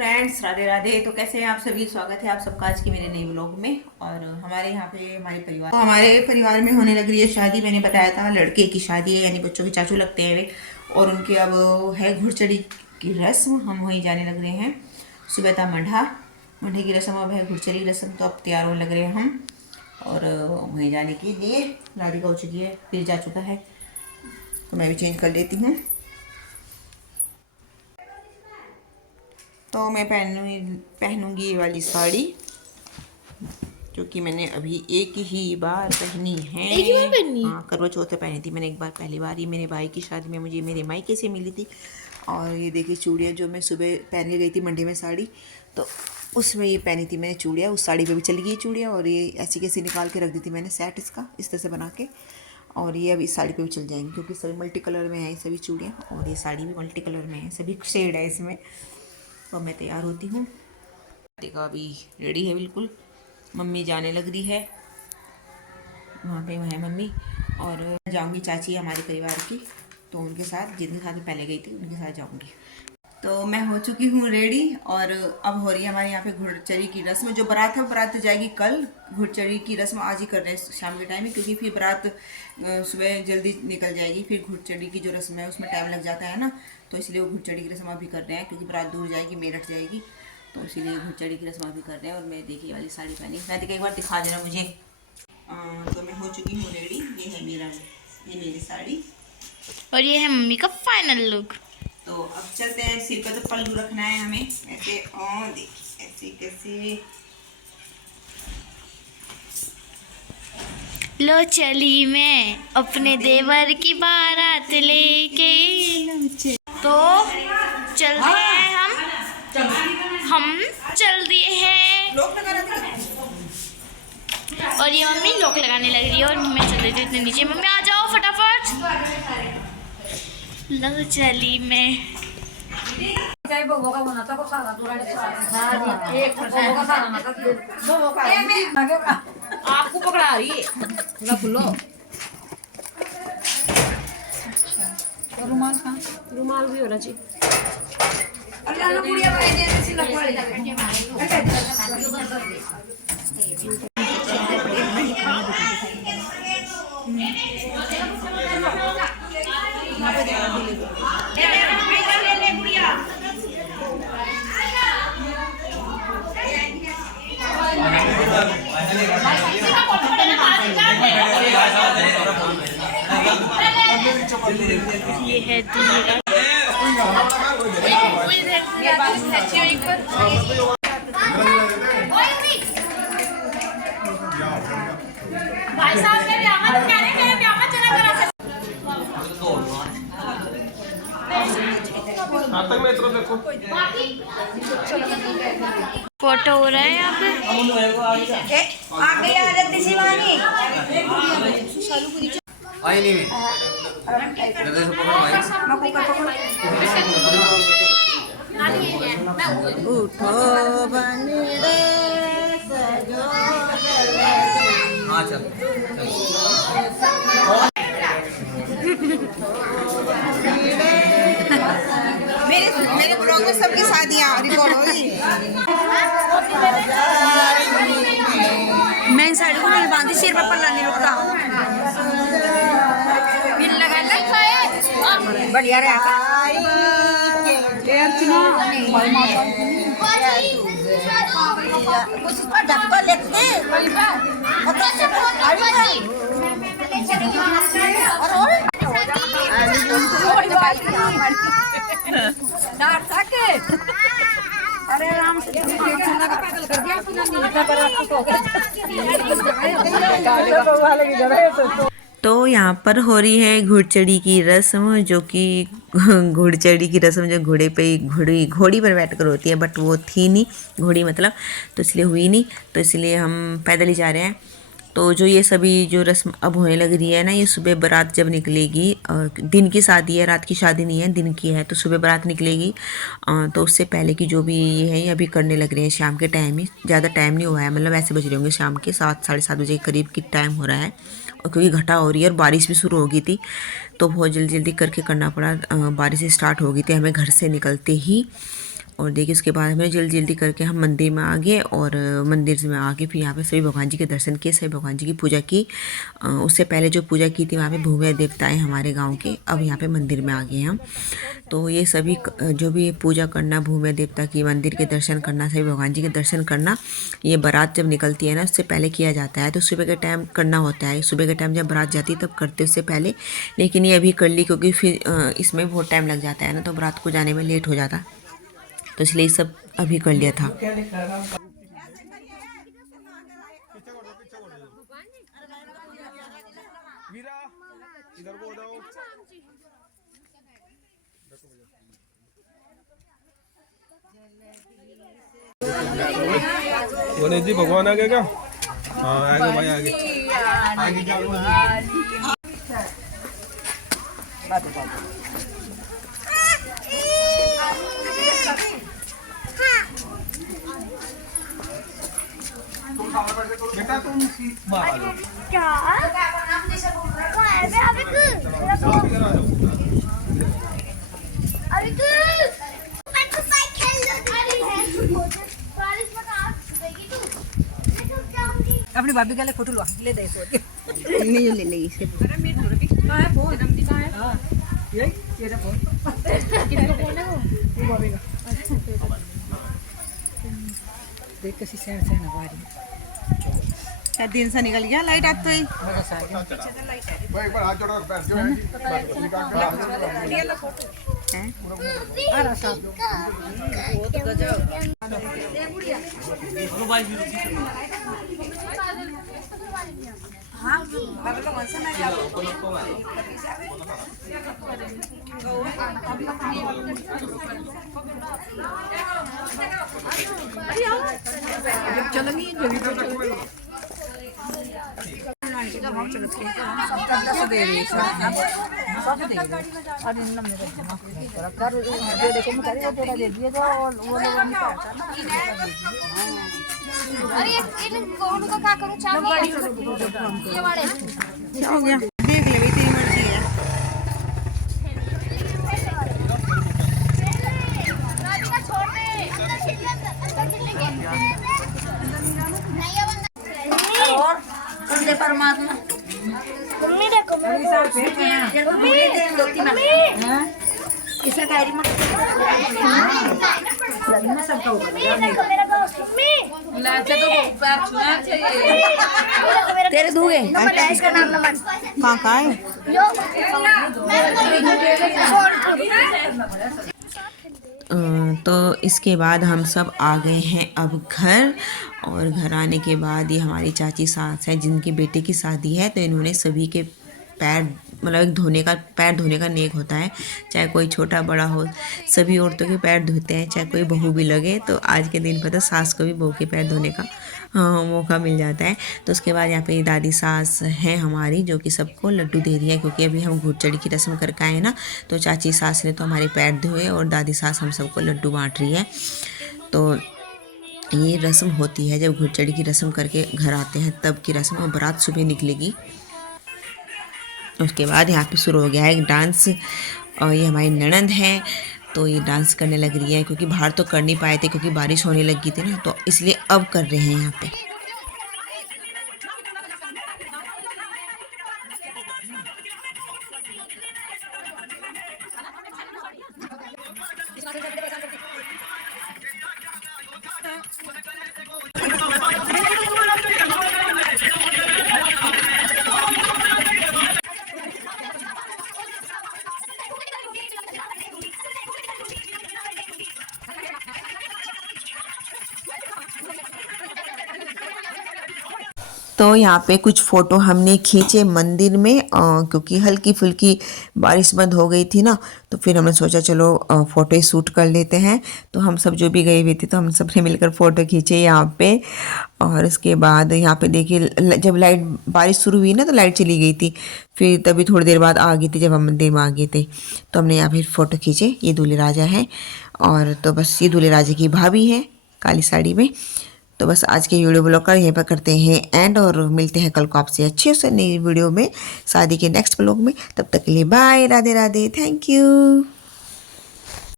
Friends, Radhe Radhe. तो कैसे हैं आप सभी? स्वागत है आप सबका आज के मेरे नए व्लॉग में। और हमारे यहाँ पे हमारे परिवार में होने लग रही है शादी। मैंने बताया था लड़के की शादी है, यानी बच्चों के चाचू लगते हैं वे। और उनके अब है घुड़चढ़ी की रस्म, हम वहीं जाने लग रहे हैं। सुबह था मंडे की रस्म, अब है घुड़चढ़ी की रस्म। तो अब तैयार होने लग रहे हैं हम और वहीं जाने के लिए। राधिका हो चुकी है, फिर जा चुका है, तो मैं भी चेंज कर लेती हूँ। तो मैं पहनूंगी ये वाली साड़ी, जो कि मैंने अभी एक ही बार पहनी है। एक ही बार पहनी? हाँ, करवा चौथ पे पहनी थी मैंने एक बार, पहली बार। ये मेरे भाई की शादी में मुझे मेरे मायके से मिली थी। और ये देखिए चूड़ियाँ, जो मैं सुबह पहन के गई थी मंडी में साड़ी, तो उसमें ये पहनी थी मैंने चूड़ियाँ। उस साड़ी पे भी चली गई चूड़ियाँ, और ये ऐसी कैसी निकाल के रख दी थी मैंने सेट इसका, इस तरह से बना के। और ये अब इस साड़ी पे भी चल जाएंगी, क्योंकि सभी मल्टी कलर में है सभी चूड़ियाँ, और ये साड़ी भी मल्टी कलर में है, सभी शेड है इसमें। तो मैं तैयार होती हूँ। देखो अभी रेडी है बिल्कुल। मम्मी जाने लग रही है, वहाँ पे है मम्मी। और जाऊँगी चाची हमारे परिवार की, तो उनके साथ, जिनके साथ पहले गई थी उनके साथ जाऊँगी। तो मैं हो चुकी हूँ रेडी, और अब हो रही है हमारे यहाँ पे घुड़चढ़ी की रस्म। जो बारात है बारात जाएगी कल, घुड़चढ़ी की रस्म आज ही कर रहे हैं शाम के टाइम में, क्योंकि फिर बारात सुबह जल्दी निकल जाएगी। फिर घुड़चढ़ी की जो रस्म है उसमें टाइम लग जाता है ना, तो इसलिए वो घुड़चढ़ी की रस्म अभी कर रहे हैं, क्योंकि बारात दूर जाएगी, मेरठ जाएगी, तो इसीलिए घुड़चढ़ी की रस्म अभी कर रहे हैं। और मैं देखिए वाली साड़ी पहनी, मैं देखिए एक बार दिखा देना मुझे। तो मैं हो चुकी हूँ रेडी। ये है ये मेरी साड़ी, और ये है मम्मी का फाइनल लुक। तो अब चलते हैं। सिर पे तो पल्लू रखना है हमें ऐसे, और देखिए ऐसे कैसे। लो चली मैं अपने देवर की बारात लेके, तो चलते हैं हम चल दिए हैं। लोग लगा रहे थे। और ये मम्मी लोक लगाने लग रही है, और मैं चल रही थी इतने नीचे। मम्मी आ जाओ फटाफट। लो चली मैं। आपको पकड़ा रही है, खुलो। रुमाल कहाँ? रुमाल भी होना चाहिए। ये है दूल्हा। भाई साहब मेरे आमंत्रण कह रहे हैं, मेरे आमंत्रण चला करा। हाँ तक मैं इतना देखो। फोटो हो रहा है यहाँ पे। आ गई आदत दिसी वाली। आई नहीं जल्दी से पकड़ो भाई। उठो बंदे सजो। हाँ चल मेरे ब्लॉग में सबकी शादियाँ रिकॉर्ड होगी। मैं साड़ी को नहीं बांधी, सिर पर पल्ला नहीं रुकता। बिल लगा बढ़िया रहेगा। अरे राम से पैदल कर दिया तो यहाँ पर हो रही है घुड़चढ़ी की रस्म, जो कि घुड़चढ़ी की रस्म जो घोड़े पे घोड़ी पर बैठकर होती है, बट वो थी नहीं घोड़ी मतलब, तो इसलिए हुई नहीं, तो इसलिए हम पैदल ही जा रहे हैं। तो जो ये सभी जो रस्म अब होने लग रही है ना, ये सुबह बारात जब निकलेगी, दिन की शादी है, रात की शादी नहीं है, दिन की है, तो सुबह बारात निकलेगी, तो उससे पहले की जो भी ये है, ये अभी करने लग रहे हैं शाम के टाइम ही। ज़्यादा टाइम नहीं हुआ है, मतलब ऐसे बज रहे होंगे शाम के 7 साढ़े 7 बजे के करीब की टाइम हो रहा है। और क्योंकि घटा हो रही है और बारिश भी शुरू हो गई थी, तो बहुत जल्दी जल्दी करके करना पड़ा। बारिश स्टार्ट हो गई थी हमें घर से निकलते ही, और देखिए उसके बाद हमें जल्दी जल्दी करके हम मंदिर में आ गए और मंदिर में आके फिर यहाँ पे सभी भगवान जी के दर्शन किए, सभी भगवान जी की पूजा की। उससे पहले जो पूजा की थी वहाँ पे भूमि देवता है हमारे गांव के, अब यहाँ पे मंदिर में आ गए हम। तो ये सभी जो भी पूजा करना, भूमि देवता की, मंदिर के दर्शन करना, सभी भगवान जी के दर्शन करना, ये बारात जब निकलती है ना उससे पहले किया जाता है। तो सुबह के टाइम करना होता है, सुबह के टाइम जब बारात जाती है तब करते उससे पहले, लेकिन ये अभी कर ली क्योंकि फिर इसमें बहुत टाइम लग जाता है ना, तो बारात को जाने में लेट हो जाता, तो इसलिए सब अभी कर लिया था। गणेश जी भगवान आ गए क्या? हाँ आगे भाई आगे आगे जाओ। बेटा तुम बाहर आ जाओ। क्या अपनी भाभी के लिए फोटो ले दे सो नहीं ले लेगी इसके देख कैसी सैन सैन हवा रही क्या दिन से निकल गया लाइट आज तो ही। भाई एक बार हाथ जोड़ो पैर जो अरे इन कौन को क्या करूं चाहिए ये वाले क्या हो गया, देख ले भाई, तेरी मर्जी है। राधिका छोड़ दे, अंदर खेलेंगे नहीं है और कुंडे परमात्मा मम्मी देखो इसे डायरी में सबका मेरा दोस्त मम्मी लाचा तो पैर छूना चाहिए तेरे दूंगे नंबर है इसका नाम नंबर कहाँ है? तो इसके बाद हम सब आ गए हैं अब घर, और घर आने के बाद ये हमारी चाची सास है जिनके बेटे की शादी है, तो इन्होंने सभी के पैर, मतलब एक पैर धोने का नेक होता है, चाहे कोई छोटा बड़ा हो, सभी औरतों के पैर धोते हैं, चाहे कोई बहू भी लगे। तो आज के दिन पता सास को भी बहू के पैर धोने का मौका मिल जाता है। तो उसके बाद यहाँ पे दादी सास है हमारी जो कि सबको लड्डू दे रही है, क्योंकि अभी हम घुट चढ़ी की रस्म करके आए ना, तो चाची सास ने तो हमारे पैर धोए और दादी सास हम सबको लड्डू बांट रही है। तो ये रस्म होती है जब घुट चढ़ी की रस्म करके घर आते हैं तब की रस्म, और बारात सुबह निकलेगी। उसके बाद यहाँ पे शुरू हो गया है एक डांस, और ये हमारी ननंद है तो ये डांस करने लग रही है, क्योंकि बाहर तो कर नहीं पाए थे क्योंकि बारिश होने लगी थी ना, तो इसलिए अब कर रहे हैं यहाँ पे। तो यहाँ पे कुछ फ़ोटो हमने खींचे मंदिर में, क्योंकि हल्की फुल्की बारिश बंद हो गई थी ना, तो फिर हमने सोचा चलो फ़ोटो शूट कर लेते हैं। तो हम सब जो भी गए हुए थे तो हम सब ने मिलकर फ़ोटो खींचे यहाँ पे। और उसके बाद यहाँ पे देखिए जब बारिश शुरू हुई ना तो लाइट चली गई थी, फिर तभी थोड़ी देर बाद आ गई थी जब हम मंदिर में आ गए थे। तो हमने यहाँ पे फ़ोटो खींचे। ये दूल्हे राजा है, और तो बस ये दूल्हे राजा की भाभी है काली साड़ी में। तो बस आज के वीडियो ब्लॉग का यहीं पर करते हैं एंड, और मिलते हैं कल को आपसे अच्छे से नई वीडियो में शादी के नेक्स्ट ब्लॉग में। तब तक के लिए bye, Radhe Radhe, thank you.